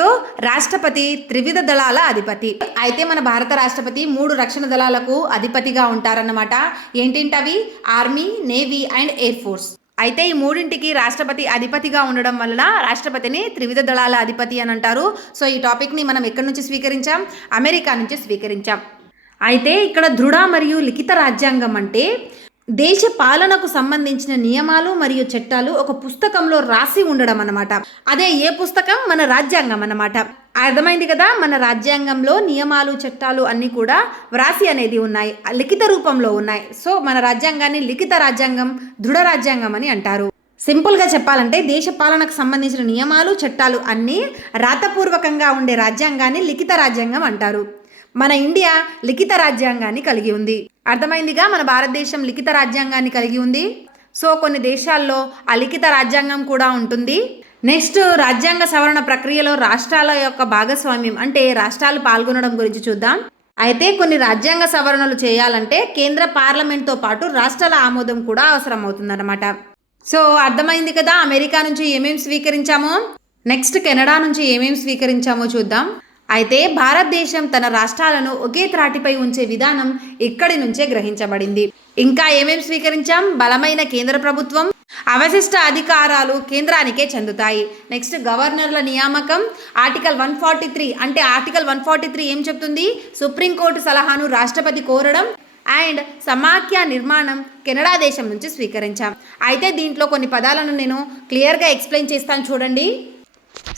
రాష్ట్రపతి త్రివిధ దళాల అధిపతి. అయితే మన భారత రాష్ట్రపతి 3 రక్షణ దళాలకు అధిపతిగా ఉంటారన్నమాట. ఏంటింటవి? Army, navy and air force. అయితే ఈ మూడింటికి రాష్ట్రపతి అధిపతిగా ఉండడం వలన రాష్ట్రపతిని త్రివిధ దళాల అధిపతి అని అంటారు. సో ఈ టాపిక్ని మనం ఎక్కడి నుంచి స్వీకరించాం? అమెరికా నుంచి స్వీకరించాం. అయితే ఇక్కడ దృఢ మరియు లిఖిత రాజ్యాంగం అంటే దేశ పాలనకు సంబంధించిన నియమాలు మరియు చట్టాలు ఒక పుస్తకంలో రాసి ఉండడం అన్నమాట. అదే ఏ పుస్తకం? మన రాజ్యాంగం అన్నమాట. అర్థమైంది కదా? మన రాజ్యాంగంలో నియమాలు, చట్టాలు అన్నీ కూడా వ్రాసి అనేది ఉన్నాయి, లిఖిత రూపంలో ఉన్నాయి. సో మన రాజ్యాంగాన్ని లిఖిత రాజ్యాంగం, దృఢ రాజ్యాంగం అని అంటారు. సింపుల్గా చెప్పాలంటే దేశ పాలనకు సంబంధించిన నియమాలు, చట్టాలు అన్నీ రాతపూర్వకంగా ఉండే రాజ్యాంగాన్ని లిఖిత రాజ్యాంగం అంటారు. మన ఇండియా లిఖిత రాజ్యాంగాన్ని కలిగి ఉంది. అర్థమైందిగా? మన భారతదేశం లిఖిత రాజ్యాంగాన్ని కలిగి ఉంది. సో కొన్ని దేశాల్లో అలిఖిత రాజ్యాంగం కూడా ఉంటుంది. నెక్స్ట్ రాజ్యాంగ సవరణ ప్రక్రియలో రాష్ట్రాల యొక్క భాగస్వామ్యం అంటే రాష్ట్రాలు పాల్గొనడం గురించి చూద్దాం. అయితే కొన్ని రాజ్యాంగ సవరణలు చేయాలంటే కేంద్ర పార్లమెంట్తో పాటు రాష్ట్రాల ఆమోదం కూడా అవసరం అవుతుందన్నమాట. సో అర్థమైంది కదా అమెరికా నుంచి ఏమేమి స్వీకరించామో. నెక్స్ట్ కెనడా నుంచి ఏమేమి స్వీకరించామో చూద్దాం. అయితే భారతదేశం తన రాష్ట్రాలను ఒకే త్రాటిపై ఉంచే విధానం ఇక్కడి నుంచే గ్రహించబడింది. ఇంకా ఏమేమి స్వీకరించాం? బలమైన కేంద్ర ప్రభుత్వం, అవశిష్ట అధికారాలు కేంద్రానికే చెందుతాయి. నెక్స్ట్ గవర్నర్ల నియామకం, ఆర్టికల్ 143 అంటే ఆర్టికల్ 143 ఏం చెప్తుంది? సుప్రీంకోర్టు సలహాను రాష్ట్రపతి కోరడం అండ్ సమాఖ్య నిర్మాణం కెనడా దేశం నుంచి స్వీకరించాం. అయితే దీంట్లో కొన్ని పదాలను నేను క్లియర్గా ఎక్స్ప్లెయిన్ చేస్తాను చూడండి.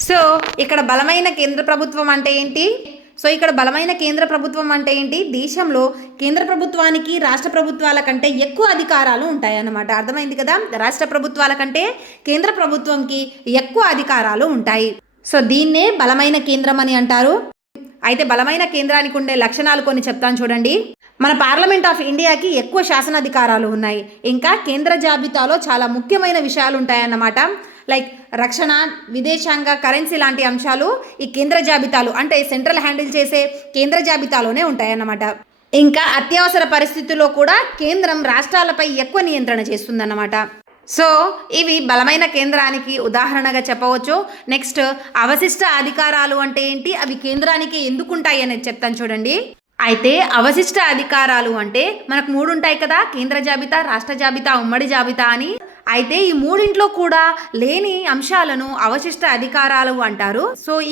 సో ఇక్కడ బలమైన కేంద్ర ప్రభుత్వం అంటే ఏంటి? ఇక్కడ బలమైన కేంద్ర ప్రభుత్వం అంటే ఏంటి? దేశంలో కేంద్ర ప్రభుత్వానికి రాష్ట్ర ప్రభుత్వాల కంటే ఎక్కువ అధికారాలు ఉంటాయన్నమాట. అర్థమైంది కదా? రాష్ట్ర ప్రభుత్వాల కంటే కేంద్ర ప్రభుత్వంకి ఎక్కువ అధికారాలు ఉంటాయి. దీన్నే బలమైన కేంద్రం అని అంటారు. అయితే బలమైన కేంద్రానికి ఉండే లక్షణాలు కొన్ని చెప్తాను చూడండి. మన పార్లమెంట్ ఆఫ్ ఇండియాకి ఎక్కువ శాసనాధికారాలు ఉన్నాయి. ఇంకా కేంద్ర జాబితాలో చాలా ముఖ్యమైన విషయాలు ఉంటాయన్నమాట. లైక్ రక్షణ, విదేశాంగ, కరెన్సీ లాంటి అంశాలు ఈ కేంద్ర జాబితాలు అంటే సెంట్రల్ హ్యాండిల్ చేసే కేంద్ర జాబితాలోనే ఉంటాయన్నమాట. ఇంకా అత్యవసర పరిస్థితుల్లో కూడా కేంద్రం రాష్ట్రాలపై ఎక్కువ నియంత్రణ చేస్తుందన్నమాట. ఇవి బలమైన కేంద్రానికి ఉదాహరణగా చెప్పవచ్చు. నెక్స్ట్, అవశిష్ట అధికారాలు అంటే ఏంటి, అవి కేంద్రానికి ఎందుకుంటాయి అనేది చెప్తాను చూడండి. అయితే అవశిష్ట అధికారాలు అంటే మనకు 3 ఉంటాయి కదా, కేంద్ర జాబితా, రాష్ట్ర జాబితా, ఉమ్మడి జాబితా అని. అయితే ఈ మూడింట్లో కూడా లేని అంశాలను అవశిష్ట అధికారాలు అంటారు.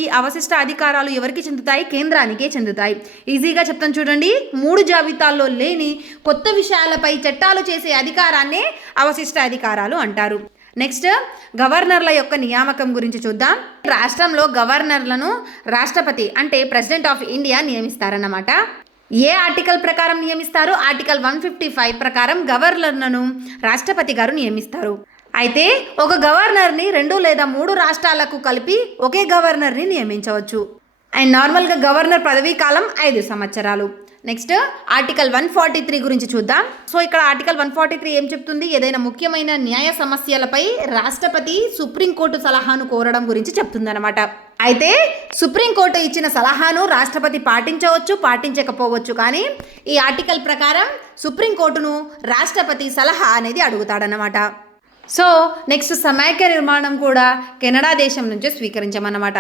ఈ అవశిష్ట అధికారాలు ఎవరికి చెందుతాయి? కేంద్రానికే చెందుతాయి. ఈజీగా చెప్తాను చూడండి. 3 జాబితాల్లో లేని కొత్త విషయాలపై చట్టాలు చేసే అధికారాన్నే అవశిష్ట అధికారాలు అంటారు. నెక్స్ట్, గవర్నర్ల యొక్క నియామకం గురించి చూద్దాం. రాష్ట్రంలో గవర్నర్లను రాష్ట్రపతి అంటే ప్రెసిడెంట్ ఆఫ్ ఇండియా నియమిస్తారన్నమాట. ఏ ఆర్టికల్ ప్రకారం నియమిస్తారు? ఆర్టికల్ 155 ప్రకారం గవర్నర్లను రాష్ట్రపతి గారు నియమిస్తారు. అయితే ఒక గవర్నర్ని 2 లేదా 3 రాష్ట్రాలకు కలిపి ఒకే గవర్నర్ని నియమించవచ్చు. అండ్ నార్మల్గా గవర్నర్ పదవీ కాలం 5 సంవత్సరాలు. నెక్స్ట్, ఆర్టికల్ 143 గురించి చూద్దాం. ఇక్కడ ఆర్టికల్ 143 ఏం చెప్తుంది? ఏదైనా ముఖ్యమైన న్యాయ సమస్యలపై రాష్ట్రపతి సుప్రీంకోర్టు సలహాను కోరడం గురించి చెప్తుందన్నమాట. అయితే సుప్రీంకోర్టు ఇచ్చిన సలహాను రాష్ట్రపతి పాటించవచ్చు, పాటించకపోవచ్చు. కానీ ఈ ఆర్టికల్ ప్రకారం సుప్రీంకోర్టును రాష్ట్రపతి సలహా అనేది అడుగుతాడనమాట. నెక్స్ట్, సమైక్య నిర్మాణం కూడా కెనడా దేశం నుంచే స్వీకరించామన్నమాట.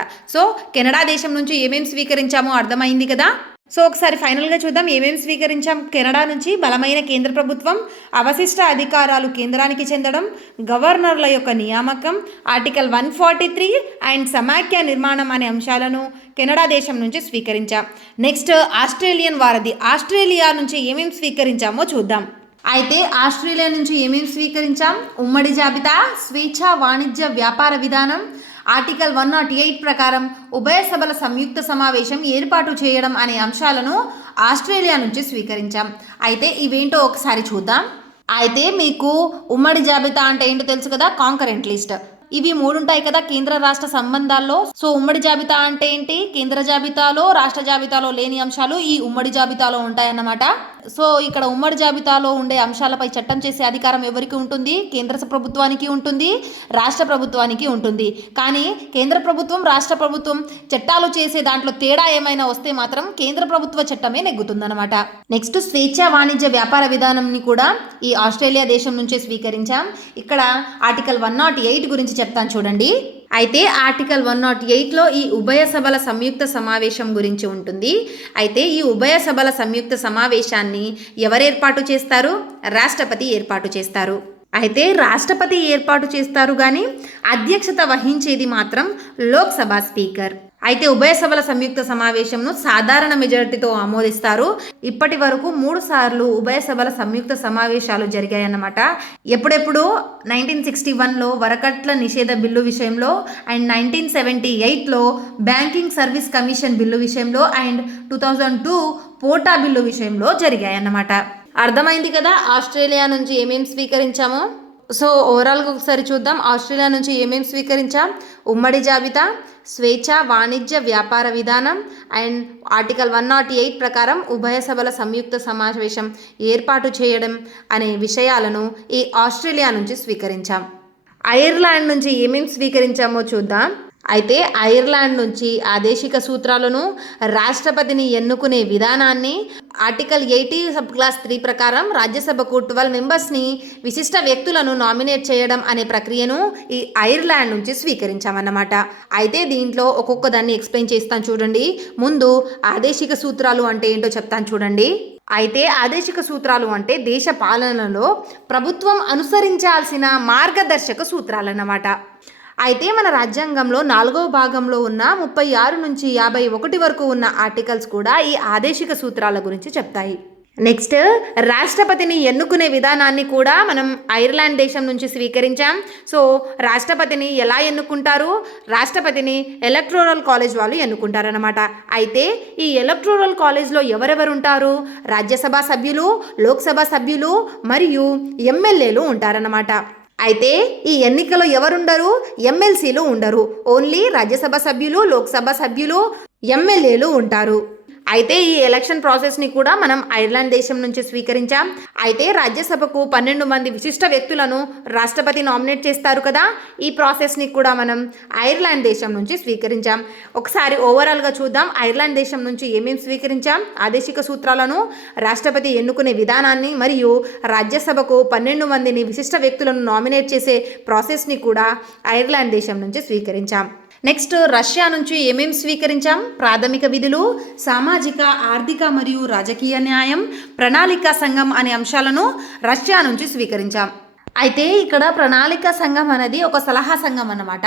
కెనడా దేశం నుంచి ఏమేమి స్వీకరించామో అర్థమైంది కదా. ఒకసారి ఫైనల్గా చూద్దాం ఏమేమి స్వీకరించాం. కెనడా నుంచి బలమైన కేంద్ర ప్రభుత్వం, అవశిష్ట అధికారాలు కేంద్రానికి చెందడం, గవర్నర్ల యొక్క నియామకం, ఆర్టికల్ 143 అండ్ సమైక్య నిర్మాణం అనే అంశాలను కెనడా దేశం నుంచి స్వీకరించాం. నెక్స్ట్, ఆస్ట్రేలియన్ వారధి, ఆస్ట్రేలియా నుంచి ఏమేమి స్వీకరించామో చూద్దాం. అయితే ఆస్ట్రేలియా నుంచి ఏమేమి స్వీకరించాం? ఉమ్మడి జాబితా, స్వేచ్ఛ, వాణిజ్య, వ్యాపార విధానం, ఆర్టికల్ 108 ప్రకారం ఉభయ సభల సంయుక్త సమావేశం ఏర్పాటు చేయడం అనే అంశాలను ఆస్ట్రేలియా నుంచి స్వీకరించాం. అయితే ఇవేంటో ఒకసారి చూద్దాం. అయితే మీకు ఉమ్మడి జాబితా అంటే ఏంటో తెలుసు కదా, కాంకరెంట్ లిస్ట్. ఇవి 3 ఉంటాయి కదా కేంద్ర రాష్ట్ర సంబంధాల్లో. ఉమ్మడి జాబితా అంటే ఏంటి? కేంద్ర జాబితాలో, రాష్ట్ర జాబితాలో లేని అంశాలు ఈ ఉమ్మడి జాబితాలో ఉంటాయన్నమాట. ఇక్కడ ఉమ్మడి జాబితాలో ఉండే అంశాలపై చట్టం చేసే అధికారం ఎవరికి ఉంటుంది? కేంద్ర ప్రభుత్వానికి ఉంటుంది, రాష్ట్ర ప్రభుత్వానికి ఉంటుంది. కానీ కేంద్ర ప్రభుత్వం, రాష్ట్ర ప్రభుత్వం చట్టాలు చేసే దాంట్లో తేడా ఏమైనా వస్తే మాత్రం కేంద్ర ప్రభుత్వ చట్టమే నెగ్గుతుందన్నమాట. నెక్స్ట్, స్వేచ్ఛ, వాణిజ్య, వ్యాపార విధానంని కూడా ఈ ఆస్ట్రేలియా దేశం నుంచే స్వీకరించాం. ఇక్కడ ఆర్టికల్ 108 గురించి చెప్తాను చూడండి. అయితే ఆర్టికల్ 108లో ఈ ఉభయ సభల సంయుక్త సమావేశం గురించి ఉంటుంది. అయితే ఈ ఉభయ సభల సంయుక్త సమావేశాన్ని ఎవరు ఏర్పాటు చేస్తారు? రాష్ట్రపతి ఏర్పాటు చేస్తారు. అయితే రాష్ట్రపతి ఏర్పాటు చేస్తారు కానీ అధ్యక్షత వహించేది మాత్రం లోక్సభ స్పీకర్. అయితే ఉభయ సభల సంయుక్త సమావేశంను సాధారణ మెజారిటీతో ఆమోదిస్తారు. ఇప్పటి వరకు 3 సార్లు ఉభయ సభల సంయుక్త సమావేశాలు జరిగాయన్నమాట. ఎప్పుడెప్పుడు 1961లో వరకట్ల నిషేధ బిల్లు విషయంలో, అండ్ 1978లో బ్యాంకింగ్ సర్వీస్ కమిషన్ బిల్లు విషయంలో, అండ్ 2002 పోటా బిల్లు విషయంలో జరిగాయన్నమాట. అర్థమైంది కదా ఆస్ట్రేలియా నుంచి ఏమేమి స్వీకరించామో. ఓవరాల్గా ఒకసారి చూద్దాం. ఆస్ట్రేలియా నుంచి ఏమేమి స్వీకరించాం? ఉమ్మడి జాబితా, స్వేచ్ఛ, వాణిజ్య, వ్యాపార విధానం, అండ్ ఆర్టికల్ 108 ప్రకారం ఉభయ సభల సంయుక్త సమావేశం ఏర్పాటు చేయడం అనే విషయాలను ఈ ఆస్ట్రేలియా నుంచి స్వీకరించాం. ఐర్లాండ్ నుంచి ఏమేమి స్వీకరించామో చూద్దాం. అయితే ఐర్లాండ్ నుంచి ఆదేశిక సూత్రాలను, రాష్ట్రపతిని ఎన్నుకునే విధానాన్ని, ఆర్టికల్ 80 సబ్ క్లాస్ 3 ప్రకారం రాజ్యసభకు 12 మెంబర్స్ని, విశిష్ట వ్యక్తులను నామినేట్ చేయడం అనే ప్రక్రియను ఈ ఐర్లాండ్ నుంచి స్వీకరించామన్నమాట. అయితే దీంట్లో ఒక్కొక్క దాన్ని ఎక్స్ప్లెయిన్ చేస్తాను చూడండి. ముందు ఆదేశిక సూత్రాలు అంటే ఏంటో చెప్తాను చూడండి. అయితే ఆదేశిక సూత్రాలు అంటే దేశ పాలనలో ప్రభుత్వం అనుసరించాల్సిన మార్గదర్శక సూత్రాలన్నమాట. అయితే మన రాజ్యాంగంలో 4వ భాగంలో ఉన్న 36 నుంచి 51 వరకు ఉన్న ఆర్టికల్స్ కూడా ఈ ఆదేశిక సూత్రాల గురించి చెప్తాయి. నెక్స్ట్ రాష్ట్రపతిని ఎన్నుకునే విధానాన్ని కూడా మనం ఐర్లాండ్ దేశం నుంచి స్వీకరించాం. సో రాష్ట్రపతిని ఎలా ఎన్నుకుంటారు? రాష్ట్రపతిని ఎలక్టోరల్ కాలేజ్ వాళ్ళు ఎన్నుకుంటారనమాట. అయితే ఈ ఎలక్టోరల్ కాలేజ్లో ఎవరెవరు ఉంటారు? రాజ్యసభ సభ్యులు, లోక్సభ సభ్యులు మరియు ఎమ్మెల్యేలు ఉంటారన్నమాట. అయితే ఈ ఎన్నికలో ఎవరుండరు? ఎమ్మెల్సీలు ఉండరు. ఓన్లీ రాజ్యసభ సభ్యులు, లోక్సభ సభ్యులు, ఎమ్మెల్యేలు ఉంటారు. అయితే ఈ ఎలక్షన్ ప్రాసెస్ని కూడా మనం ఐర్లాండ్ దేశం నుంచి స్వీకరించాం. అయితే రాజ్యసభకు 12 మంది విశిష్ట వ్యక్తులను రాష్ట్రపతి నామినేట్ చేస్తారు కదా, ఈ ప్రాసెస్ని కూడా మనం ఐర్లాండ్ దేశం నుంచి స్వీకరించాం. ఒకసారి ఓవరాల్గా చూద్దాం ఐర్లాండ్ దేశం నుంచి ఏమేమి స్వీకరించాం. ఆదేశిక సూత్రాలను, రాష్ట్రపతి ఎన్నుకునే విధానాన్ని మరియు రాజ్యసభకు 12 మందిని విశిష్ట వ్యక్తులను నామినేట్ చేసే ప్రాసెస్ని కూడా ఐర్లాండ్ దేశం నుంచి స్వీకరించాం. నెక్స్ట్ రష్యా నుంచి ఏమేమి స్వీకరించాం? ప్రాథమిక విధులు, సామాజిక, ఆర్థిక మరియు రాజకీయ న్యాయం, ప్రణాళికా సంఘం అనే అంశాలను రష్యా నుంచి స్వీకరించాం. అయితే ఇక్కడ ప్రణాళికా సంఘం అనేది ఒక సలహా సంఘం అన్నమాట.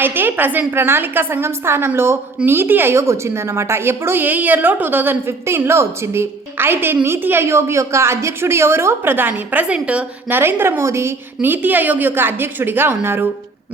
అయితే ప్రజెంట్ ప్రణాళికా సంఘం స్థానంలో నీతి ఆయోగ్ వచ్చిందన్నమాట. ఎప్పుడు ఏ ఇయర్లో? 2015లో వచ్చింది. అయితే నీతి ఆయోగ్ యొక్క అధ్యక్షుడు ఎవరు? ప్రధాని. ప్రజెంట్ నరేంద్ర మోదీ నీతి ఆయోగ్ యొక్క అధ్యక్షుడిగా ఉన్నారు.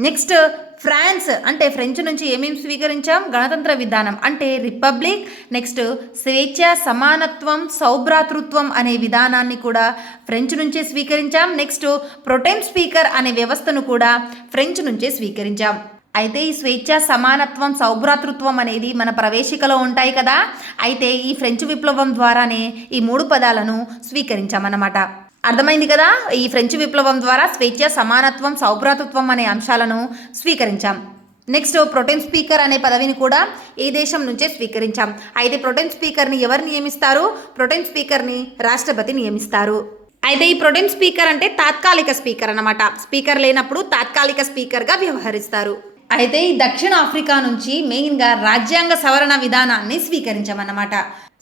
నెక్స్ట్ ఫ్రాన్స్ అంటే ఫ్రెంచ్ నుంచి ఏమేమి స్వీకరించాం? గణతంత్ర విధానం అంటే రిపబ్లిక్. నెక్స్ట్ స్వేచ్ఛ, సమానత్వం, సౌభ్రాతృత్వం అనే విధానాన్ని కూడా ఫ్రెంచ్ నుంచే స్వీకరించాం. నెక్స్ట్ ప్రొటెం స్పీకర్ అనే వ్యవస్థను కూడా ఫ్రెంచ్ నుంచే స్వీకరించాం. అయితే ఈ స్వేచ్ఛ, సమానత్వం, సౌభ్రాతృత్వం అనేది మన ప్రవేశికలో ఉంటాయి కదా. అయితే ఈ ఫ్రెంచ్ విప్లవం ద్వారానే ఈ 3 పదాలను స్వీకరించామన్నమాట. అర్థమైంది కదా? ఈ ఫ్రెంచ్ విప్లవం ద్వారా స్వేచ్ఛ, సమానత్వం, సౌభ్రాతృత్వం అనే అంశాలను స్వీకరించాం. నెక్స్ట్ ప్రొటెం స్పీకర్ అనే పదవిని కూడా ఈ దేశం నుంచే స్వీకరించాం. అయితే ప్రొటెం స్పీకర్ని ఎవరు నియమిస్తారు? ప్రొటెం స్పీకర్ని రాష్ట్రపతి నియమిస్తారు. అయితే ఈ ప్రొటెం స్పీకర్ అంటే తాత్కాలిక స్పీకర్ అన్నమాట. స్పీకర్ లేనప్పుడు తాత్కాలిక స్పీకర్గా వ్యవహరిస్తారు. అయితే ఈ దక్షిణ ఆఫ్రికా నుంచి మెయిన్గా రాజ్యాంగ సవరణ విధానాన్ని స్వీకరించామన్నమాట.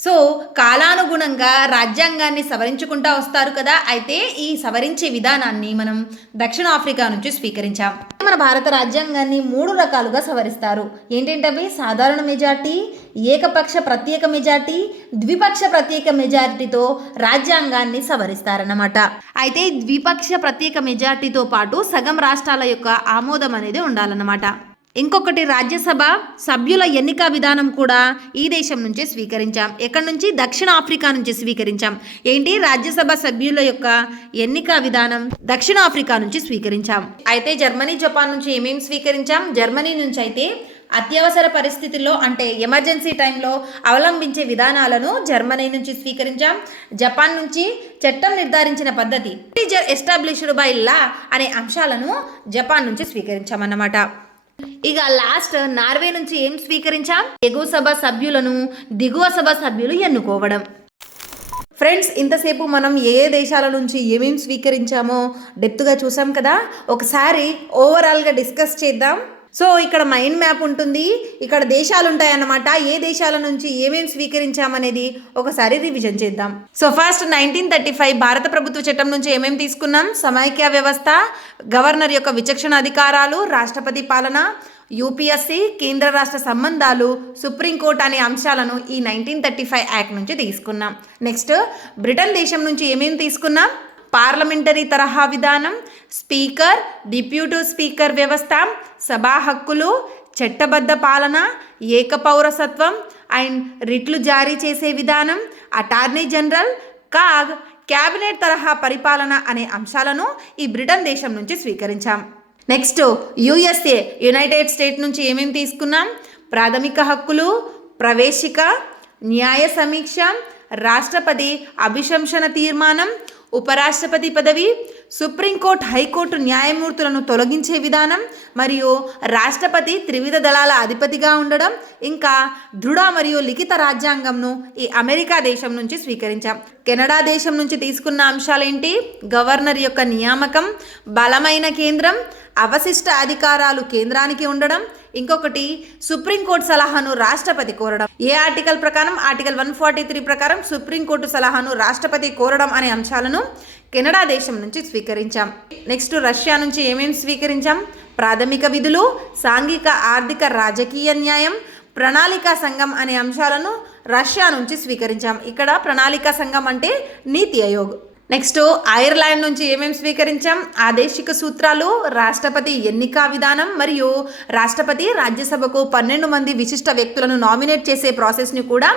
సో కాలానుగుణంగా రాజ్యాంగాన్ని సవరించుకుంటూ వస్తారు కదా. అయితే ఈ సవరించే విధానాన్ని మనం దక్షిణ ఆఫ్రికా నుంచి స్వీకరించాం. మన భారత రాజ్యాంగాన్ని 3 రకాలుగా సవరిస్తారు. ఏంటంటే సాధారణ మెజార్టీ, ఏకపక్ష ప్రత్యేక మెజార్టీ, ద్విపక్ష ప్రత్యేక మెజార్టీతో రాజ్యాంగాన్ని సవరిస్తారన్నమాట. అయితే ద్విపక్ష ప్రత్యేక మెజార్టీతో పాటు సగం రాష్ట్రాల యొక్క ఆమోదం అనేది ఉండాలన్నమాట. ఇంకొకటి రాజ్యసభ సభ్యుల ఎన్నిక విధానం కూడా ఈ దేశం నుంచే స్వీకరించాం. ఎక్కడి నుంచి? దక్షిణ ఆఫ్రికా నుంచి స్వీకరించాం. ఏంటి? రాజ్యసభ సభ్యుల యొక్క ఎన్నిక విధానం దక్షిణ ఆఫ్రికా నుంచి స్వీకరించాం. అయితే జర్మనీ, జపాన్ నుంచి ఏమేమి స్వీకరించాం? జర్మనీ నుంచి అయితే అత్యవసర పరిస్థితుల్లో అంటే ఎమర్జెన్సీ టైంలో అవలంబించే విధానాలను జర్మనీ నుంచి స్వీకరించాం. జపాన్ నుంచి చట్టం నిర్ధారించిన పద్ధతి ఎస్టాబ్లిష్డ్ బై లా అనే అంశాలను జపాన్ నుంచి స్వీకరించామన్నమాట. ఇక లాస్ట్ నార్వే నుంచి ఏం స్వీకరించాం? ఎగువ సభ సభ్యులను దిగువ సభ సభ్యులు ఎన్నుకోవడం. ఫ్రెండ్స్, ఇంతసేపు మనం ఏ దేశాల నుంచి ఏమేమి స్వీకరించామో డెప్త్గా చూసాం కదా. ఒకసారి ఓవరాల్గా డిస్కస్ చేద్దాం. సో ఇక్కడ మైండ్ మ్యాప్ ఉంటుంది, ఇక్కడ దేశాలు ఉంటాయన్నమాట. ఏ దేశాల నుంచి ఏమేమి స్వీకరించామనేది ఒకసారి రివిజన్ చేద్దాం. సో ఫస్ట్ 1935 భారత ప్రభుత్వ చట్టం నుంచి ఏమేమి తీసుకున్నాం? సమైక్య వ్యవస్థ, గవర్నర్ యొక్క విచక్షణ అధికారాలు, రాష్ట్రపతి పాలన, యూపీఎస్సీ, కేంద్ర రాష్ట్ర సంబంధాలు, సుప్రీంకోర్టు అనే అంశాలను ఈ 1935 యాక్ట్ నుంచి తీసుకున్నాం. నెక్స్ట్ బ్రిటన్ దేశం నుంచి ఏమేమి తీసుకున్నాం? పార్లమెంటరీ తరహా విధానం, స్పీకర్, డిప్యూటీ స్పీకర్ వ్యవస్థ, సభా హక్కులు, చట్టబద్ధ పాలన, ఏకపౌరసత్వం అండ్ రిట్లు జారీ చేసే విధానం, అటార్నీ జనరల్, కాగ్, క్యాబినెట్ తరహా పరిపాలన అనే అంశాలను ఈ బ్రిటన్ దేశం నుంచి స్వీకరించాం. నెక్స్ట్ యుఎస్ఏ యునైటెడ్ స్టేట్స్ నుంచి ఏమేమి తీసుకున్నాం? ప్రాథమిక హక్కులు, ప్రవేశిక, న్యాయ సమీక్ష, రాష్ట్రపతి అభిశంసన తీర్మానం, ఉపరాష్ట్రపతి పదవి, సుప్రీంకోర్టు, హైకోర్టు న్యాయమూర్తులను తొలగించే విధానం మరియు రాష్ట్రపతి త్రివిధ దళాల అధిపతిగా ఉండడం, ఇంకా దృఢ మరియు లిఖిత రాజ్యాంగంను ఈ అమెరికా దేశం నుంచి స్వీకరించాం. కెనడా దేశం నుంచి తీసుకున్న అంశాలేంటి? గవర్నర్ యొక్క నియామకం, బలమైన కేంద్రం, అవశిష్ట అధికారాలు కేంద్రానికి ఉండడం, ఇంకొకటి సుప్రీంకోర్టు సలహాను రాష్ట్రపతి కోరడం. ఏ ఆర్టికల్ ప్రకారం? ఆర్టికల్ 143 ప్రకారం సుప్రీంకోర్టు సలహాను రాష్ట్రపతి కోరడం అనే అంశాలను కెనడా దేశం నుంచి స్వీకరించాం. నెక్స్ట్ రష్యా నుంచి ఏమేమి స్వీకరించాం? ప్రాథమిక విధులు, సాంఘిక, ఆర్థిక, రాజకీయ న్యాయం, ప్రణాళికా సంఘం అనే అంశాలను రష్యా నుంచి స్వీకరించాం. ఇక్కడ ప్రణాళికా సంఘం అంటే నీతి ఆయోగ్. నెక్స్ట్ ఐర్లాండ్ నుంచి ఏమేమి స్వీకరించాం? ఆదేశిక సూత్రాలు, రాష్ట్రపతి ఎన్నిక విధానం మరియు రాష్ట్రపతి రాజ్యసభకు 12 మంది విశిష్ట వ్యక్తులను నామినేట్ చేసే ప్రాసెస్ని కూడా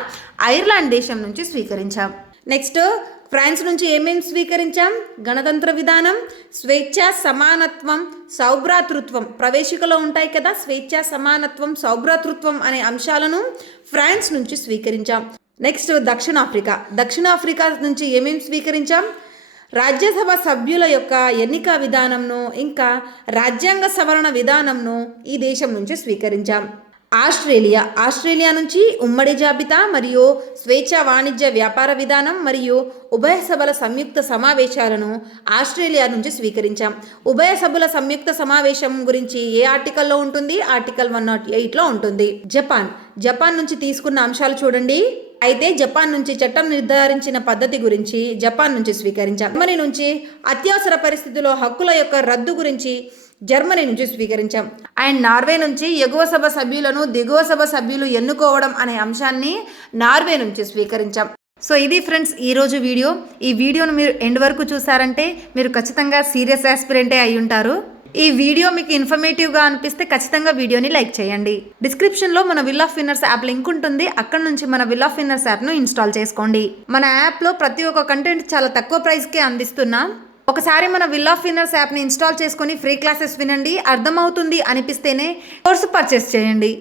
ఐర్లాండ్ దేశం నుంచి స్వీకరించాం. నెక్స్ట్ ఫ్రాన్స్ నుంచి ఏమేమి స్వీకరించాం? గణతంత్ర విధానం, స్వేచ్ఛ, సమానత్వం, సౌభ్రాతృత్వం. ప్రవేశికలో ఉంటాయి కదా స్వేచ్ఛ, సమానత్వం, సౌభ్రాతృత్వం అనే అంశాలను ఫ్రాన్స్ నుంచి స్వీకరించాం. నెక్స్ట్ దక్షిణాఫ్రికా నుంచి ఏమేమి స్వీకరించాం? రాజ్యసభ సభ్యుల యొక్క ఎన్నిక విధానంను ఇంకా రాజ్యాంగ సవరణ విధానంను ఈ దేశం నుంచి స్వీకరించాం. ఆస్ట్రేలియా నుంచి ఉమ్మడి జాబితా మరియు స్వేచ్ఛ వాణిజ్య వ్యాపార విధానం మరియు ఉభయ సభల సంయుక్త సమావేశాలను ఆస్ట్రేలియా నుంచి స్వీకరించాం. ఉభయ సభల సంయుక్త సమావేశం గురించి ఏ ఆర్టికల్లో ఉంటుంది? ఆర్టికల్ 108లో ఉంటుంది. జపాన్ నుంచి తీసుకున్న అంశాలు చూడండి. అయితే జపాన్ నుంచి చట్టం నిర్ధారించిన పద్ధతి గురించి జపాన్ నుంచి స్వీకరించాం. జర్మనీ నుంచి అత్యవసర పరిస్థితుల్లో హక్కుల యొక్క రద్దు గురించి జర్మనీ నుంచి స్వీకరించాం. అండ్ నార్వే నుంచి ఎగువ సభ సభ్యులను దిగువ సభ సభ్యులు ఎన్నుకోవడం అనే అంశాన్ని నార్వే నుంచి స్వీకరించాం. సో ఇది ఫ్రెండ్స్ ఈరోజు వీడియో. ఈ వీడియోను మీరు ఎండ్ వరకు చూసారంటే మీరు ఖచ్చితంగా సీరియస్ ఆస్పిరెంటే అయి ఉంటారు. ఈ వీడియో మీకు ఇన్ఫర్మేటివ్గా అనిపిస్తే ఖచ్చితంగా వీడియోని లైక్ చేయండి. డిస్క్రిప్షన్లో మన will of winners app link ఉంటుంది. అక్కడ నుంచి మన విల్ ఆఫ్ విన్నర్స్ యాప్ను ఇన్స్టాల్ చేసుకోండి. మన యాప్లో ప్రతి ఒక్క కంటెంట్ చాలా తక్కువ ప్రైస్కే అందిస్తున్నాం. ఒకసారి మన విల్ ఆఫ్ విన్నర్స్ యాప్ని ఇన్స్టాల్ చేసుకొని ఫ్రీ క్లాసెస్ వినండి. అర్థమవుతుంది అనిపిస్తేనే కోర్సు పర్చేస్ చేయండి.